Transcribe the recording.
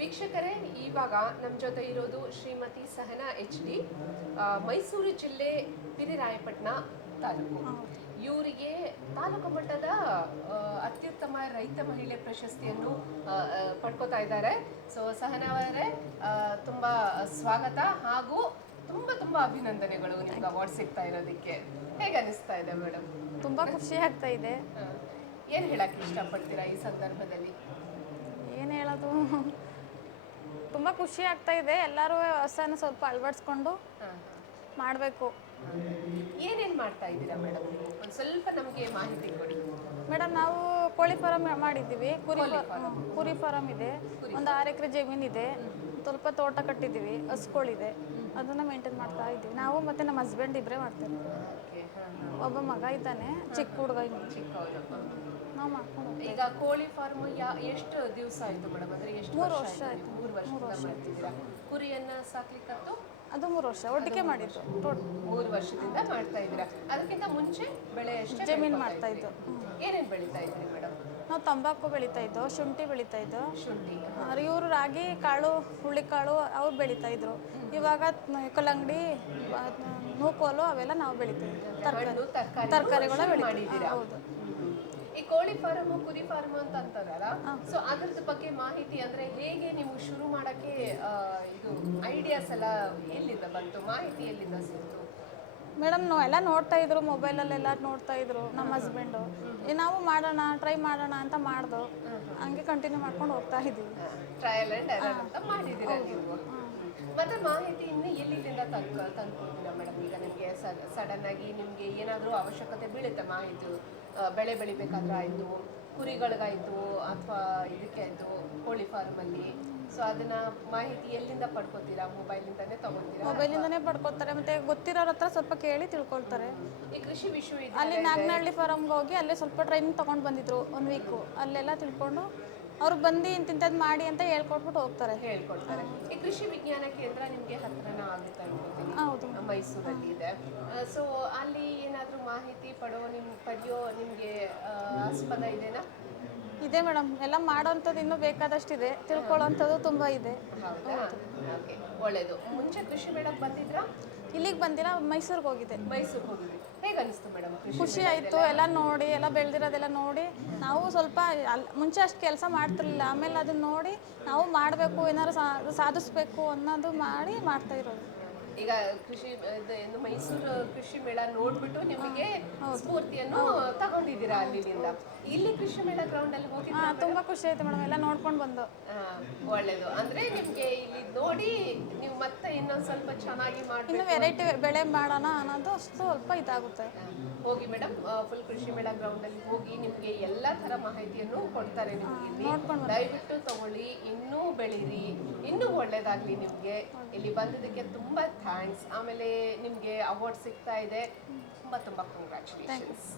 ವೀಕ್ಷಕರೇ, ಇವಾಗ ನಮ್ಮ ಜೊತೆ ಇರೋದು ಶ್ರೀಮತಿ ಸಹನಾ HD, ಮೈಸೂರು ಜಿಲ್ಲೆ ಪಿರಿರಾಯಪಟ್ಟಣ ತಾಲೂಕು. ಇವರಿಗೆ ತಾಲೂಕು ಮಟ್ಟದ ಅತ್ಯುತ್ತಮ ರೈತ ಮಹಿಳೆ ಪ್ರಶಸ್ತಿಯನ್ನು ಪಡ್ಕೋತಾ ಇದ್ದಾರೆ. ಸೊ ಸಹನಾ ಅವರೇ, ತುಂಬ ಸ್ವಾಗತ ಹಾಗೂ ತುಂಬ ತುಂಬ ಅಭಿನಂದನೆಗಳು ನಿಮ್ಗೆ ಅವಾರ್ಡ್ ಸಿಗ್ತಾ ಇರೋದಕ್ಕೆ. ಹೇಗೆ ಅನಿಸ್ತಾ ಇದೆ ಮೇಡಮ್? ತುಂಬ ಖುಷಿ ಆಗ್ತಾ ಇದೆ. ಏನು ಹೇಳಕ್ಕೆ ಇಷ್ಟಪಡ್ತೀರಾ ಈ ಸಂದರ್ಭದಲ್ಲಿ? ಏನು ಹೇಳೋದು, ತುಂಬ ಖುಷಿ ಆಗ್ತಾ ಇದೆ. ಎಲ್ಲರೂ ಹೊಸನ ಸ್ವಲ್ಪ ಅಳವಡಿಸ್ಕೊಂಡು ಮಾಡಬೇಕು. ಏನೇನು ಮಾಡ್ತಾ ಇದ್ದೀರಾ ಮೇಡಮ್? ಒಂದು ಸ್ವಲ್ಪ ನಮಗೆ ಮಾಹಿತಿ ಕೊಡಿ ಮೇಡಮ್. ನಾವು ಕೋಳಿ ಫಾರಂ ಮಾಡಿದ್ದೀವಿ, ಕುರಿ ಫಾರಂ ಇದೆ, ಒಂದು 6 ಎಕರೆ ಜಮೀನಿದೆ, ಸ್ವಲ್ಪ ತೋಟ ಕಟ್ಟಿದ್ದೀವಿ, ಹಸುಗಳಿದೆ, ಅದನ್ನು ಮೇಂಟೈನ್ ಮಾಡ್ತಾ ಇದ್ದೀವಿ. ನಾವು ಮತ್ತು ನಮ್ಮ ಹಸ್ಬೆಂಡ್ ಇಬ್ಬರೇ ಮಾಡ್ತೇವೆ. ಒಬ್ಬ ಮಗ ಇದ್ದಾನೆ, ಚಿಕ್ಕ ಹುಡುಗ ಚಿಕ್ಕವರು. ನಾವು ಮಾಡ್ಕೊಂಡು ಈಗ ಕೋಳಿ ಫಾರ್ಮ್ ಎಷ್ಟು ದಿವಸ ಆಯಿತು ಮೇಡಮ್? ಅಂದರೆ ಎಷ್ಟು 3 ವರ್ಷ ಆಯಿತು. 3 ವರ್ಷದಿಂದ ಮಾಡ್ತಿದ್ದೀರಾ? ಕುರಿಯನ್ನು ಸಾಕ್ಲಿಕ್ಕಂತೂ ಅದು 3 ವರ್ಷ ಒಟ್ಟಿಗೆ ಮಾಡಿದ್ದು. 3 ವರ್ಷದಿಂದ ಮಾಡ್ತಾ ಇದ್ದೀರಾ. ಅದಕ್ಕಿಂತ ಮುಂಚೆ ಬೆಳೆ ಎಷ್ಟು ಜಮೀನು ಮಾಡ್ತಾ ಇದ್ದು. ಏನೇನು ಬೆಳೀತಾ ಇದ್ರಿ ಮೇಡಮ್? ನಾವು ತಂಬಾಕು ಬೆಳೀತಾ ಇದ್ದೋ, ಶುಂಠಿ ಬೆಳೀತಾ ಇದ್ದೋ. ಶುಂಠಿ, ಇವರು ರಾಗಿ ಕಾಳು, ಹುಳ್ಳಿಕಾಳು ಅವ್ರು ಬೆಳೀತಾ ಇದ್ರು. ಇವಾಗ ಕಲ್ಲಂಗಡಿ, ನೂಕೋಲು ಅವೆಲ್ಲ ನಾವು ಬೆಳೀತಾ ಇದ್ದೀವಿ. ತರಕಾರಿಗಳ ಮಾಡಿದ್ದೀರಾ? ಹೌದು. ಈ ಕೋಳಿ ಫಾರ್ಮ್, ಕುರಿ ಫಾರ್ಮ್ ಅಂತ ಅಂತಾರಲ್ಲ, ಸೊ ಅದ್ರದ್ದು ಬಗ್ಗೆ ಮಾಹಿತಿ ಅಂದ್ರೆ ಹೇಗೆ ನೀವು ಶುರು ಮಾಡಕ್ಕೆ ಇದು ಐಡಿಯಾಸ್ ಎಲ್ಲ ಎಲ್ಲಿಂದ ಬಂತು? ಮಾಹಿತಿ ಎಲ್ಲಿಂದ ಸಿಕ್ತು ಮೇಡಮ್? ಎಲ್ಲ ನೋಡ್ತಾ ಇದ್ರು, ಮೊಬೈಲಲ್ಲೆಲ್ಲ ನೋಡ್ತಾ ಇದ್ರು ನಮ್ಮ ಹಸ್ಬೆಂಡು. ನಾವು ಮಾಡೋಣ, ಟ್ರೈ ಮಾಡೋಣ ಅಂತ ಮಾಡ್ದು. ಹಂಗೆ ಕಂಟಿನ್ಯೂ ಮಾಡ್ಕೊಂಡು ಹೋಗ್ತಾ ಇದ್ದೀವಿ. ಟ್ರಯಲ್ ಅಂಡ್ ಎರರ್ ಅಂತ ಮಾಡಿದ್ದೀರಾ ನೀವು. ಮತ್ತೆ ಮಾಹಿತಿ ಇನ್ನು ಎಲ್ಲಿಂದ ತಂದ್ಕೊಡ್ತೀರಾ ಮೇಡಮ್? ಈಗ ನಿಮಗೆ ಸಡನ್ ಆಗಿ ನಿಮಗೆ ಏನಾದರೂ ಅವಶ್ಯಕತೆ ಬೀಳುತ್ತೆ ಮಾಹಿತಿ, ಬೆಳೆ ಬೆಳಿಬೇಕಾದ್ರೆ ಆಯಿತು, ಕುರಿಗಳಿಗಾಯಿತು ಅಥವಾ ಇದಕ್ಕೆ ಆಯಿತು ಕೋಳಿ ಫಾರ್ಮಲ್ಲಿ, ಸೊ ಅದನ್ನ ಮಾಹಿತಿ ಎಲ್ಲಿಂದ ಪಡ್ಕೊತೀರಾ? ಮೊಬೈಲಿಂದನೇ ತಗೊಳ್ತೀರಾ? ಮೊಬೈಲಿಂದನೇ ಪಡ್ಕೊತಾರೆ, ಮತ್ತೆ ಗೊತ್ತಿರೋರ ಹತ್ರ ಸ್ವಲ್ಪ ಕೇಳಿ ತಿಳ್ಕೊಳ್ತಾರೆ. ಈ ಕೃಷಿ ವಿಶ್ವವಿದ್ಯಾಲಯ ಅಲ್ಲಿ ನಾಗನಹಳ್ಳಿ ಫಾರಮ್ಗೆ ಹೋಗಿ ಅಲ್ಲೇ ಸ್ವಲ್ಪ ಟ್ರೈನಿಂಗ್ ತೊಗೊಂಡು ಬಂದಿದ್ರು 1 ವೀಕು. ಅಲ್ಲೆಲ್ಲ ತಿಳ್ಕೊಂಡು ಅವ್ರು ಬಂದು ಇಂತಿಂಥದ್ದು ಮಾಡಿ ಅಂತ ಹೇಳ್ಕೊಟ್ಬಿಟ್ಟು ಹೋಗ್ತಾರೆ. ಹೇಳ್ಕೊಡ್ತಾರೆ. ಈ ಕೃಷಿ ವಿಜ್ಞಾನ ಕೇಂದ್ರ ನಿಮಗೆ ಹತ್ರನ ಆಗುತ್ತೆ ಅನ್ಕೋತೀನಿ. ಹೌದು, ಮೈಸೂರಲ್ಲಿ ಇದೆ. ಸೊ ಅಲ್ಲಿ ಏನಾದರೂ ಮಾಹಿತಿ ಪಡೆಯೋ ನಿಮಗೆ ಆಸ್ಪದ ಇದೆನಾ? ಇದೆ ಮೇಡಮ್. ಎಲ್ಲ ಮಾಡೋವಂಥದ್ದು ಇನ್ನೂ ಬೇಕಾದಷ್ಟಿದೆ, ತಿಳ್ಕೊಳ್ಳೋವಂಥದ್ದು ತುಂಬ ಇದೆ. ಹೌದಾ? ಓಕೆ, ಒಳ್ಳೇದು. ಮುಂಚೆ ಕೃಷಿ ಮೇಳಕ್ಕೆ ಬಂದಿದ್ರಾ? ಇಲ್ಲಿಗೆ ಬಂದಿಲ್ಲ, ಮೈಸೂರಿಗೆ ಹೋಗಿದೆ. ಮೈಸೂರಿಗೆ ಹೋಗಿದ್ವಿ. ಹೇಗೆ ಅನಿಸ್ತು ಮೇಡಮ್? ಖುಷಿ ಆಯಿತು. ಎಲ್ಲ ನೋಡಿ, ಎಲ್ಲ ಬೆಳೆದಿರೋದೆಲ್ಲ ನೋಡಿ ನಾವು ಸ್ವಲ್ಪ ಮುಂಚೆ ಅಷ್ಟು ಕೆಲಸ ಮಾಡ್ತಿರ್ಲಿಲ್ಲ. ಆಮೇಲೆ ಅದನ್ನ ನೋಡಿ ನಾವು ಮಾಡಬೇಕು, ಏನಾದ್ರು ಸಾಧಿಸ್ಬೇಕು ಅನ್ನೋದು ಮಾಡ್ತಾ ಇರೋದು. ಈಗ ಕೃಷಿ ಮೈಸೂರು ಕೃಷಿ ಮೇಳ ನೋಡ್ಬಿಟ್ಟು ನಿಮಗೆ ಸ್ಫೂರ್ತಿಯನ್ನು ತಗೊಂಡಿದ್ದೀರಾ ಅಲ್ಲಿಂದ. ಇಲ್ಲಿ ಕೃಷಿ ಮೇಳ ಗ್ರೌಂಡ್ ಅಲ್ಲಿ ಹೋಗಿ ತುಂಬಾ ಖುಷಿ ಆಯ್ತು ಮೇಡಮ್, ಎಲ್ಲ ನೋಡ್ಕೊಂಡು ಬಂದು. ಒಳ್ಳೇದು. ಅಂದ್ರೆ ನಿಮ್ಗೆ ಇಲ್ಲಿ ನೋಡಿ ನೀವು ಮತ್ತೆ ಇನ್ನೊಂದ್ ಸ್ವಲ್ಪ ಚೆನ್ನಾಗಿ ಮಾಡಿ ಇನ್ನು ವೆರೈಟಿ ಬೆಳೆ ಮಾಡೋಣ ಅನ್ನೋದು ಸ್ವಲ್ಪ ಇದಾಗುತ್ತೆ. ಹೋಗಿ ಮೇಡಮ್, ಫುಲ್ ಕೃಷಿ ಮೇಳ ಗ್ರೌಂಡ್ ಅಲ್ಲಿ ಹೋಗಿ ನಿಮ್ಗೆ ಎಲ್ಲಾ ತರ ಮಾಹಿತಿಯನ್ನು ಕೊಡ್ತಾರೆ. ನಿಮ್ಗೆ ದಯವಿಟ್ಟು ತಗೊಳ್ಳಿ, ಇನ್ನೂ ಬೆಳೀರಿ, ಇನ್ನೂ ಒಳ್ಳೇದಾಗ್ಲಿ ನಿಮ್ಗೆ. ಇಲ್ಲಿ ಬಂದಿದ್ದಕ್ಕೆ ತುಂಬಾ ಥ್ಯಾಂಕ್ಸ್. ಆಮೇಲೆ ನಿಮ್ಗೆ ಅವಾರ್ಡ್ ಸಿಗ್ತಾ ಇದೆ, ತುಂಬಾ ತುಂಬಾ ಕಂಗ್ರ್ಯಾಚುಲೇಷನ್ಸ್.